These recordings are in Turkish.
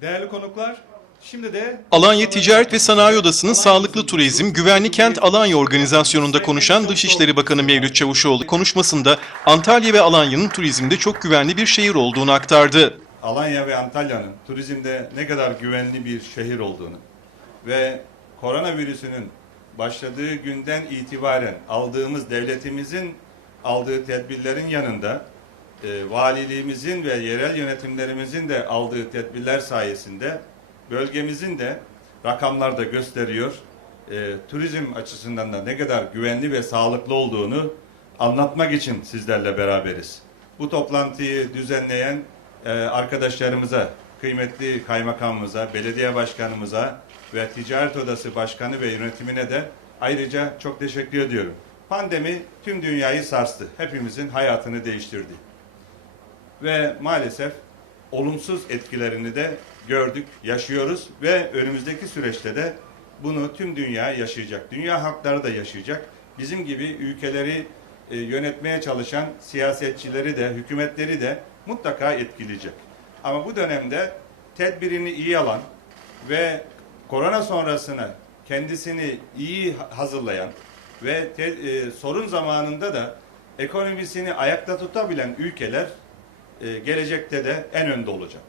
Değerli konuklar, şimdi de Alanya Ticaret ve Sanayi Odası'nın Sağlıklı Turizm, Güvenli Kent Alanya organizasyonunda konuşan Dışişleri Bakanı Mevlüt Çavuşoğlu konuşmasında Antalya ve Alanya'nın turizmde çok güvenli bir şehir olduğunu aktardı. Alanya ve Antalya'nın turizmde ne kadar güvenli bir şehir olduğunu ve koronavirüsünün başladığı günden itibaren aldığımız devletimizin aldığı tedbirlerin yanında e, valiliğimizin ve yerel yönetimlerimizin de aldığı tedbirler sayesinde bölgemizin de rakamlar da gösteriyor. e, turizm açısından da ne kadar güvenli ve sağlıklı olduğunu anlatmak için sizlerle beraberiz. Bu toplantıyı düzenleyen e, arkadaşlarımıza, kıymetli kaymakamımıza, belediye başkanımıza ve Ticaret Odası Başkanı ve yönetimine de ayrıca çok teşekkür ediyorum. Pandemi tüm dünyayı sarstı. Hepimizin hayatını değiştirdi. Ve maalesef olumsuz etkilerini de gördük, yaşıyoruz ve önümüzdeki süreçte de bunu tüm dünya yaşayacak. Dünya halkları da yaşayacak. Bizim gibi ülkeleri e, yönetmeye çalışan siyasetçileri de, hükümetleri de mutlaka etkileyecek. Ama bu dönemde tedbirini iyi alan ve korona sonrasına kendisini iyi ha- hazırlayan ve te- e, sorun zamanında da ekonomisini ayakta tutabilen ülkeler e, gelecekte de en önde olacak.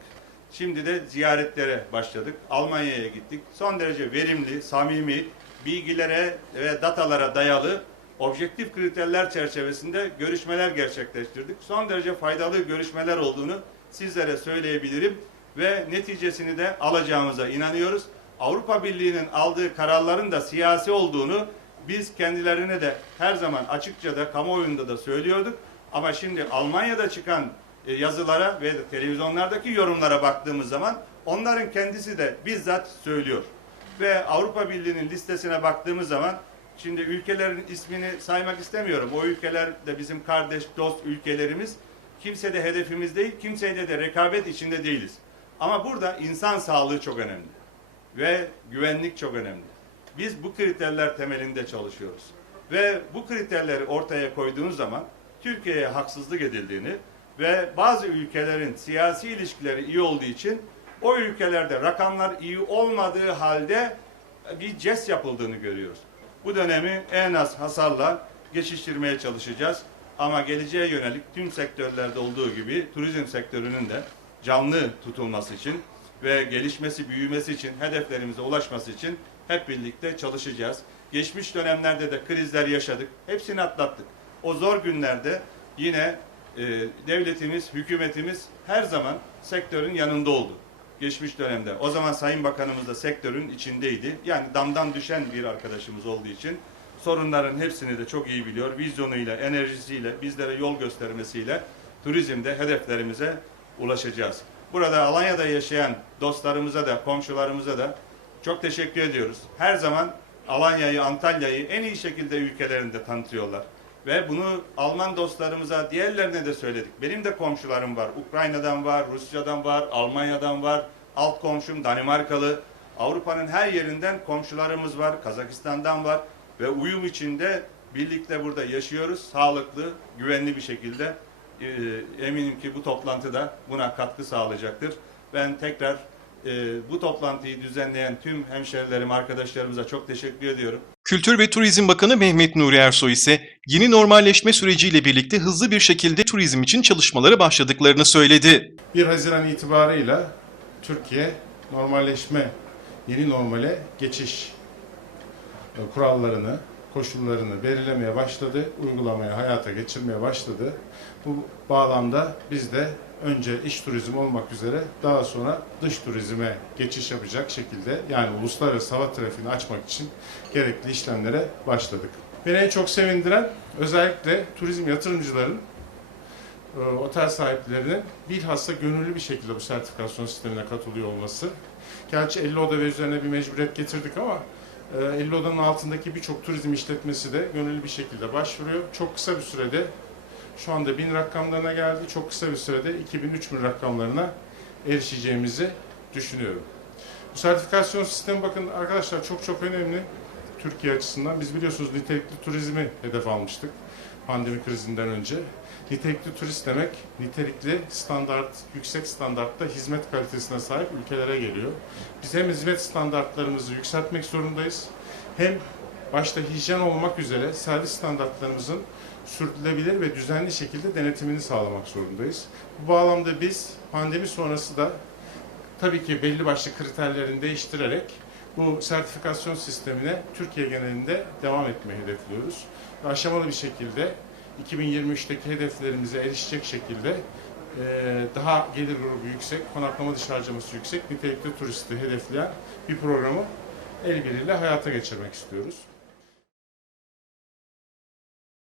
Şimdi de ziyaretlere başladık. Almanya'ya gittik. Son derece verimli, samimi bilgilere ve datalara dayalı objektif kriterler çerçevesinde görüşmeler gerçekleştirdik. Son derece faydalı görüşmeler olduğunu sizlere söyleyebilirim ve neticesini de alacağımıza inanıyoruz. Avrupa Birliği'nin aldığı kararların da siyasi olduğunu biz kendilerine de her zaman açıkça da kamuoyunda da söylüyorduk. Ama şimdi Almanya'da çıkan e, yazılara ve televizyonlardaki yorumlara baktığımız zaman onların kendisi de bizzat söylüyor. Ve Avrupa Birliği'nin listesine baktığımız zaman şimdi ülkelerin ismini saymak istemiyorum. O ülkeler de bizim kardeş, dost ülkelerimiz. Kimse de hedefimiz değil, kimseyle de rekabet içinde değiliz. Ama burada insan sağlığı çok önemli ve güvenlik çok önemli. Biz bu kriterler temelinde çalışıyoruz. Ve bu kriterleri ortaya koyduğunuz zaman Türkiye'ye haksızlık edildiğini ve bazı ülkelerin siyasi ilişkileri iyi olduğu için o ülkelerde rakamlar iyi olmadığı halde bir ces yapıldığını görüyoruz. Bu dönemi en az hasarla geçiştirmeye çalışacağız. Ama geleceğe yönelik tüm sektörlerde olduğu gibi turizm sektörünün de canlı tutulması için ve gelişmesi, büyümesi için, hedeflerimize ulaşması için hep birlikte çalışacağız. Geçmiş dönemlerde de krizler yaşadık. Hepsini atlattık. O zor günlerde yine e, devletimiz, hükümetimiz her zaman sektörün yanında oldu. Geçmiş dönemde. O zaman Sayın Bakanımız da sektörün içindeydi. Yani damdan düşen bir arkadaşımız olduğu için sorunların hepsini de çok iyi biliyor. Vizyonuyla, enerjisiyle, bizlere yol göstermesiyle turizmde hedeflerimize ulaşacağız. Burada Alanya'da yaşayan dostlarımıza da, komşularımıza da çok teşekkür ediyoruz. Her zaman Alanya'yı, Antalya'yı en iyi şekilde ülkelerinde tanıtıyorlar. Ve bunu Alman dostlarımıza, diğerlerine de söyledik. Benim de komşularım var. Ukrayna'dan var, Rusya'dan var, Almanya'dan var. Alt komşum Danimarkalı. Avrupa'nın her yerinden komşularımız var. Kazakistan'dan var. Ve uyum içinde birlikte burada yaşıyoruz. Sağlıklı, güvenli bir şekilde. Ee, eminim ki bu toplantı da buna katkı sağlayacaktır. Ben tekrar e, bu toplantıyı düzenleyen tüm hemşerilerim, arkadaşlarımıza çok teşekkür ediyorum. Kültür ve Turizm Bakanı Mehmet Nuri Ersoy ise yeni normalleşme süreciyle birlikte hızlı bir şekilde turizm için çalışmalara başladıklarını söyledi. 1 Haziran itibarıyla Türkiye normalleşme, yeni normale geçiş e, kurallarını, koşullarını belirlemeye başladı, uygulamaya, hayata geçirmeye başladı. Bu bağlamda biz de önce iç turizm olmak üzere daha sonra dış turizme geçiş yapacak şekilde yani uluslararası hava trafiğini açmak için gerekli işlemlere başladık. Beni en çok sevindiren özellikle turizm yatırımcıların e, otel sahiplerinin bilhassa gönüllü bir şekilde bu sertifikasyon sistemine katılıyor olması. Gerçi 50 oda ve üzerine bir mecburiyet getirdik ama e, 50 odanın altındaki birçok turizm işletmesi de gönüllü bir şekilde başvuruyor. Çok kısa bir sürede şu anda 1000 rakamlarına geldi. Çok kısa bir sürede 2000-3000 rakamlarına erişeceğimizi düşünüyorum. Bu sertifikasyon sistemi bakın arkadaşlar çok çok önemli Türkiye açısından. Biz biliyorsunuz nitelikli turizmi hedef almıştık. pandemi krizinden önce. Nitelikli turist demek, nitelikli, standart, yüksek standartta hizmet kalitesine sahip ülkelere geliyor. Biz hem hizmet standartlarımızı yükseltmek zorundayız, hem başta hijyen olmak üzere servis standartlarımızın sürdürülebilir ve düzenli şekilde denetimini sağlamak zorundayız. Bu bağlamda biz pandemi sonrası da tabii ki belli başlı kriterlerini değiştirerek bu sertifikasyon sistemine Türkiye genelinde devam etmeyi hedefliyoruz. Ve aşamalı bir şekilde 2023'teki hedeflerimize erişecek şekilde eee, daha gelir grubu yüksek, konaklama dışı harcaması yüksek, nitelikli turisti hedefleyen bir programı el birliğiyle hayata geçirmek istiyoruz.